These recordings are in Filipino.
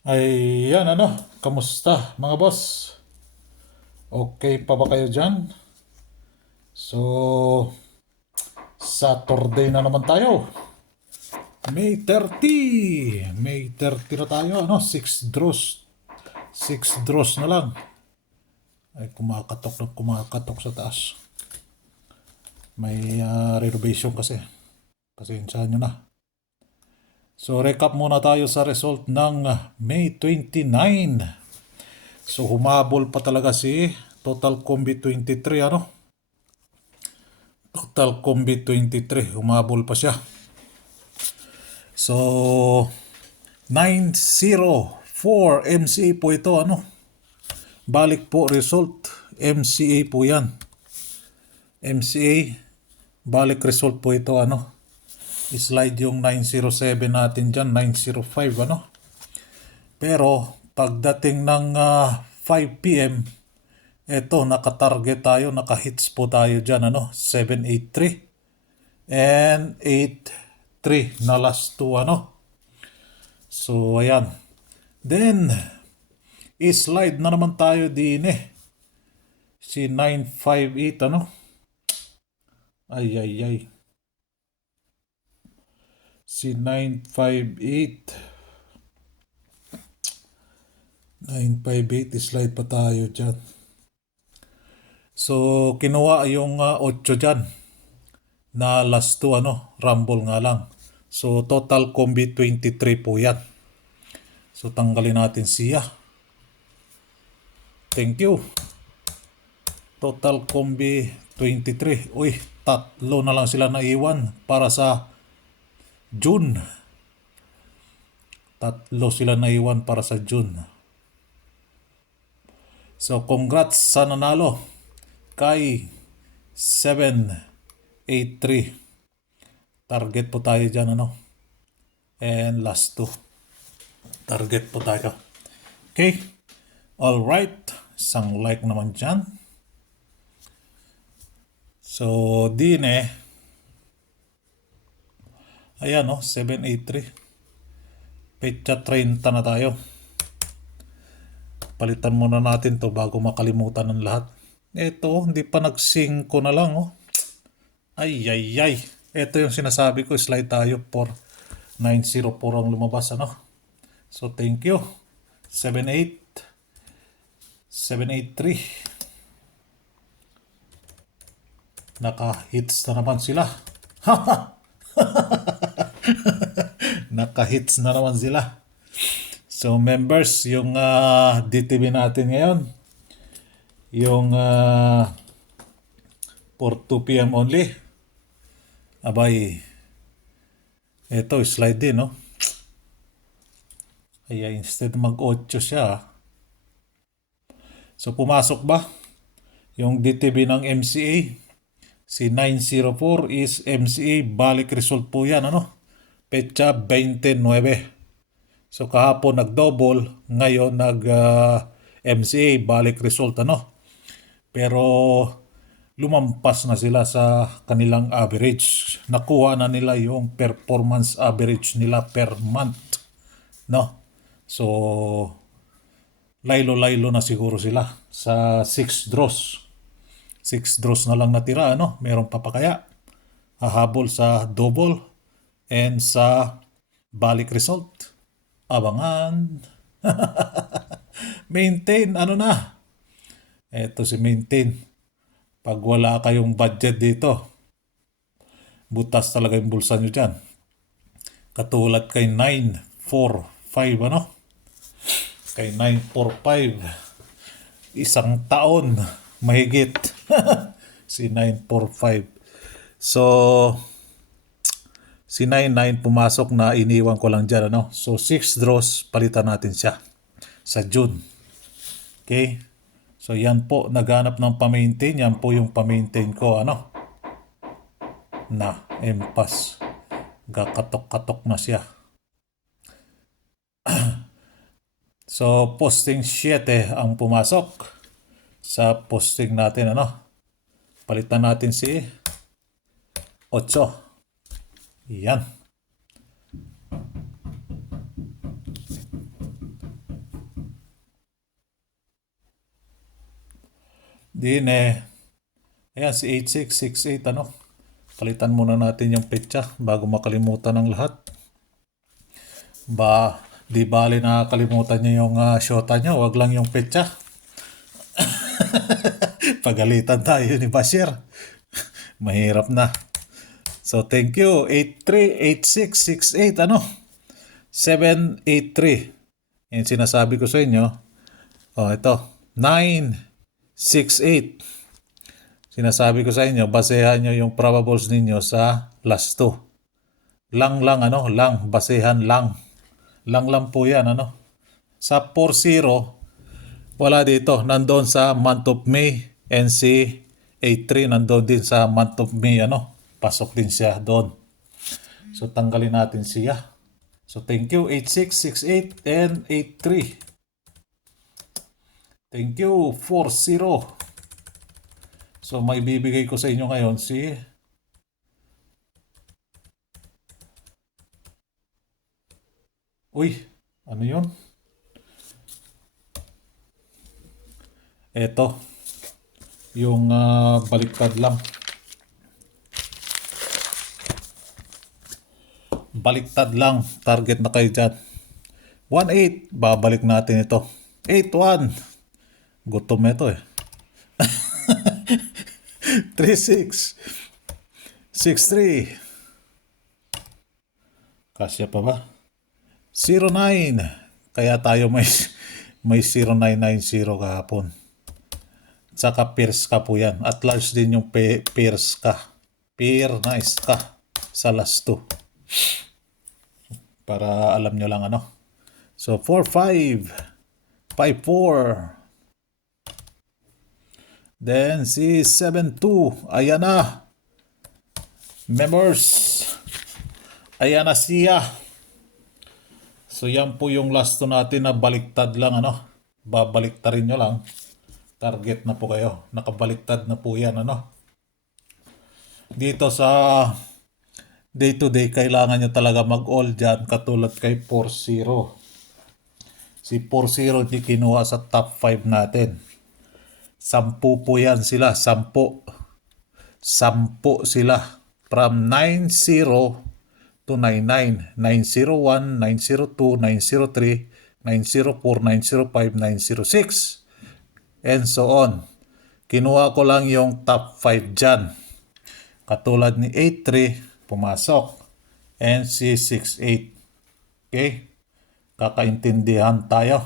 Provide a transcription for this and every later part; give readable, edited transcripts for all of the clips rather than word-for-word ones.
Ayan kamusta mga boss? Okay pa ba kayo dyan? So, Saturday na naman tayo. May 30. May 30 na tayo, 6 draws. 6 draws na lang. Ay, kumakatok sa taas. May renovation kasi. Pasensyahan nyo na. So, recap muna tayo sa result ng May 29. So, humabol pa talaga si Total Combi 23, Total Combi 23, humabol pa siya. So, 904 MCA po ito, Balik po result, MCA po yan. MCA, balik result po ito, Slide yung 907 natin dyan, 905, Pero, pagdating ng 5 p.m., eto, naka-target tayo, naka-hits po tayo dyan, 783 and 83 na last two, So, ayan. Then, slide na naman tayo din Si 958, Ay, ay, ay. Si 958. 958, slide pa tayo dyan. So, kinuha yung 8 dyan. Na last two, rumble nga lang. So, total combi 23 po yan. So, tanggalin natin siya. Thank you. Total combi 23. Uy, tatlo na lang sila naiwan para sa June. Tatlo sila naiwan para sa June. So, congrats sa nanalo kay 783. Target po tayo dyan, And last two. Target po tayo. Okay. Alright. Isang like naman dyan. So, din ayan, 783. Petsa 30 na tayo. Palitan muna natin to bago makalimutan ng lahat. Ito, hindi pa nag-5 na lang, Ay, ay, ay. Ito yung sinasabi ko, slide tayo for 904 ang lumabas, So, thank you. 78. 783. Naka-hits na naman sila. Naka-hits na naman sila. So, members, yung DTV natin ngayon, yung for 2 p.m. only. Abay, ito, slide din, Kaya instead mag-8 siya. So, pumasok ba? Yung DTV ng MCA, si 904 is MCA, balik result po yan, Petsa 29. So, kahapon nag-double, ngayon nag-MCA, balik result, Pero, lumampas na sila sa kanilang average. Nakuha na nila yung performance average nila per month, So, laylo-laylo na siguro sila sa 6 draws. 6 draws na lang natira, Meron pa pa kaya? Hahabol sa double and sa balik result. Abangan. Maintain, na? Eto si Maintain. Pag wala kayong budget dito, butas talaga yung bulsa nyo dyan. Katulad kay 945, Kay 945. Isang taon mahigit. Si 945. So, si 99 pumasok na, iniwan ko lang dyan, So, 6 draws, palitan natin siya sa June. Okay? So, yan po, naghanap ng pa-maintain. Yan po yung pa-maintain ko, Na, empas. Gakatok-katok na siya. So, posting 7 ang pumasok sa posting natin, Palitan natin si 8. Yan. Din ayan si 8668 ano. Palitan muna natin yung petsa bago makalimutan ng lahat. Di bali na kalimutan niyo yung syota niyo, wag lang yung petsa. Pagalitan tayo ni Bashir. Mahirap na. So thank you 838668 ano. 783. Yung sinasabi ko sa inyo. Oh, ito. 968. Sinasabi ko sa inyo, basehan nyo yung probables ninyo sa last 2. Lang, basehan lang. Lang po yan, ano. Sa 40, wala dito. Nandoon sa month of May. And si 83, nandoon din sa month of May, ano. Pasok din siya doon. So, tanggalin natin siya. So, thank you, 8668 and 83. Thank you, 40. So, may bibigay ko sa inyo ngayon si uy, ano yun? Eto, yung baliktad lang. Baliktad lang. Target na kayo dyan. 1-8. Babalik natin ito. 8-1. Gutom ito eh. 3-6. 6-3. Kasya pa ba? 0-9. Kaya tayo may 0-9-9-0 kahapon. Saka Pierce ka po yan. At large din yung Pierce ka. Nice ka. Sa last 2. Para alam nyo lang ano. So 4-5. 5-4. Then si 7-2. Ayan na. Members. Ayan na siya. So yan po yung last 2 natin na baliktad lang ano. Babaliktarin nyo lang. Target na po kayo. Nakabaliktad na po yan ano. Dito sa day to day, kailangan nyo talaga mag-all dyan katulad kay 4-0. Si 4-0 di kinuha sa top 5 natin. 10 po yan sila. 10 sila. From 9-0 to 99. 901, 902, 903, 904, 905, 906. And so on. Kinuha ko lang yung top 5 dyan. Katulad ni 83, pumasok. And si 68. Okay? Kakaintindihan tayo.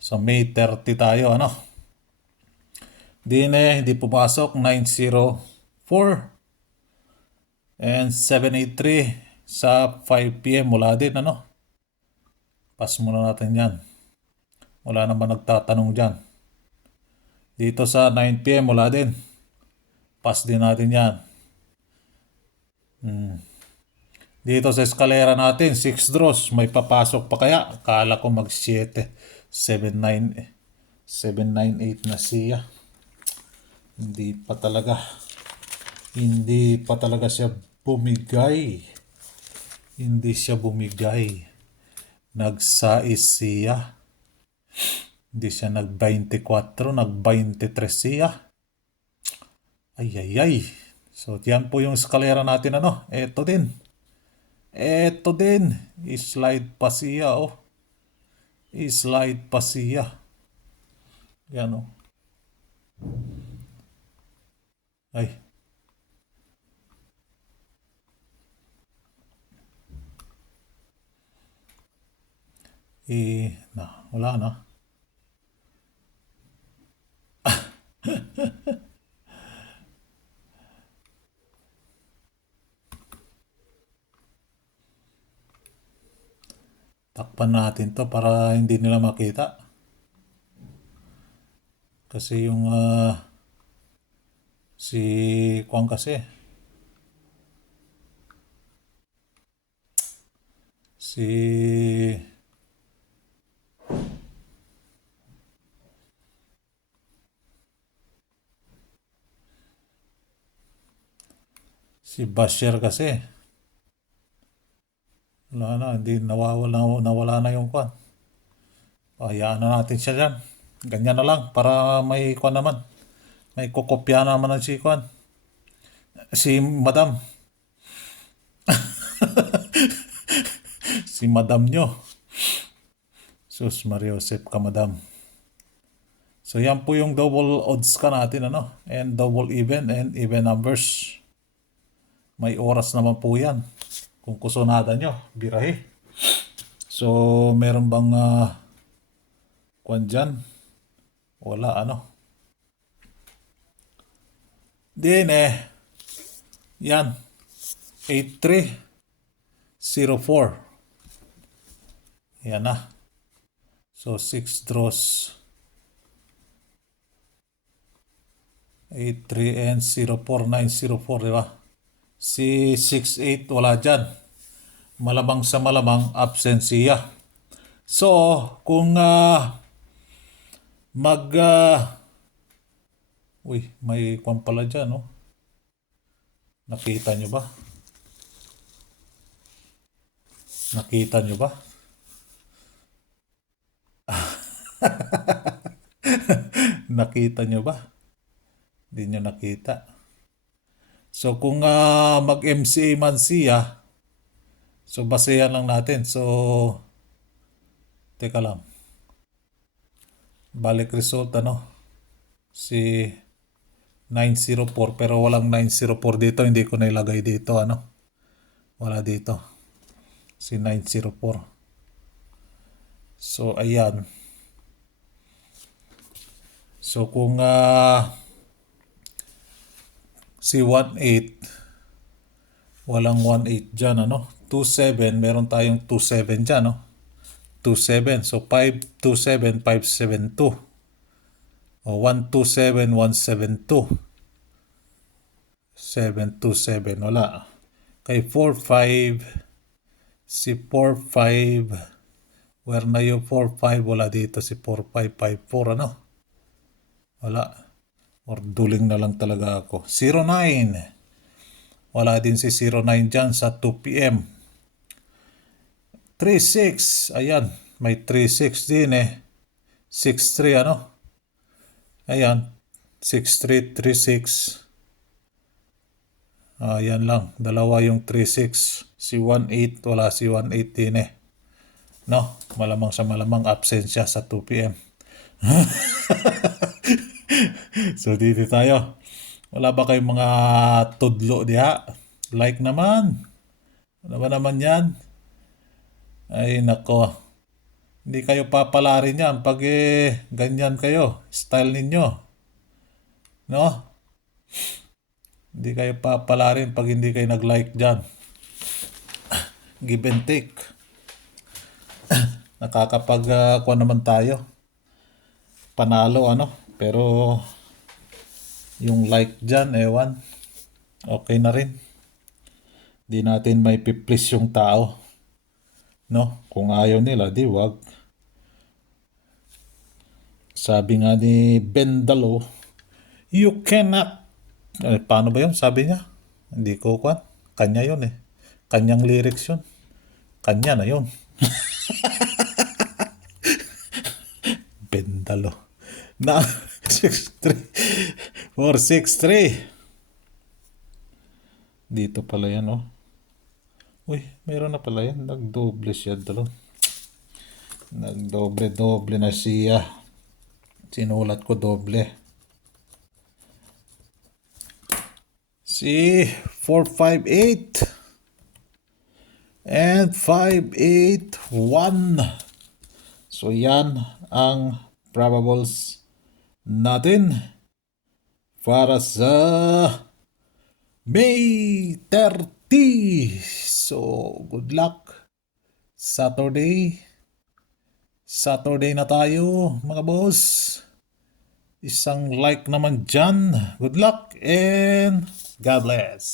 So May 30 tayo, ano? Hindi pumasok. 904. And 783 sa 5 p.m. Wala din, ano? Pass muna natin yan. Wala naman nagtatanong dyan. Dito sa 9 p.m. wala din. Pass din natin yan. Dito sa eskalera natin, 6 draws. May papasok pa kaya? Akala ko mag-7. 798 na siya. Hindi pa talaga siya bumigay. Hindi siya bumigay. Nagsais siya. Hindi siya nag-24, nag-23 siya. Ay. So, yan po yung eskalera natin, ano. Ito din. I-slide pa siya, oh. I-slide pa siya. Yan, oh. Ay. Wala na. Takpan natin to para hindi nila makita. Kasi yung si Kwang kasi si Bashir kasi wala na, nawala na yung Kwan. Hayaan na natin siya dyan. Ganyan na lang para may Kwan naman. May kokopya naman ng si Kwan. Si Madam. Si Madam nyo. Sus Mariosep ka, Madam. So yan po yung double odds ka natin, ano? And double even and even numbers. May oras naman po yan. Kung kusonada nyo, birahe. So meron bang kwan dyan? Wala, ano? Din yan. 8304. Yan na. So 6 draws. 83 and 04904, di ba? Si 68 wala dyan. Malamang sa malamang absent siya. So, kung uy, may kwan pala dyan, no? Nakita nyo ba? Nakita nyo ba? Nakita nyo ba? Hindi nyo nakita. So, kung mag-MCA man siya, so basehan lang natin. So, teka lang. Balik result, ano? Si 904, pero walang 904 dito. Hindi ko nailagay dito, ano? Wala dito. Si 904. So, ayan. So, kung si 18, walang 18 dyan, ano? 27, meron tayong 27 dyan, no? 27. So, 527, 572. O, 127, 172. 727, wala. Kay 45, si 45, where na yung 45, wala dito si 4554, ano? Wala. Or duling na lang talaga ako. 09. Wala din si 09 dyan sa 2 p.m. 36. Ayan. May 36 din 63, ano? Ayan. 6336. Ayan lang. Dalawa yung 36. Si 18. Wala si 18 din No? Malamang sa malamang absensya sa 2 p.m. So dito tayo. Wala ba kayong mga tudlo diha? Like naman. Ano ba naman yan? Ay nako. Hindi kayo papalarin yan pag ganyan kayo. Style ninyo. No? Hindi kayo papalarin pag hindi kayo nag-like dyan. Give and take. Nakakapag naman tayo. Panalo, ano? Pero yung like dyan, ewan. Okay na rin. Di natin may piplis yung tao. No? Kung ayaw nila, di wag. Sabi nga ni Bendalo, you cannot. Paano ba yun? Sabi niya. Hindi ko kwan. Kanya yun Kanyang lyrics yun. Kanya na yun. Bendalo. Na 6-3. 4-6-3. Dito pala yan, oh. Uy, mayroon na pala yan. Nagdoble siya, dalo. Nagdoble-doble na siya. Sinulat ko doble. Si 458 and 581. So yan ang probables natin para sa May 30. So good luck. Saturday na tayo, mga boss. Isang like naman dyan. Good luck and God bless.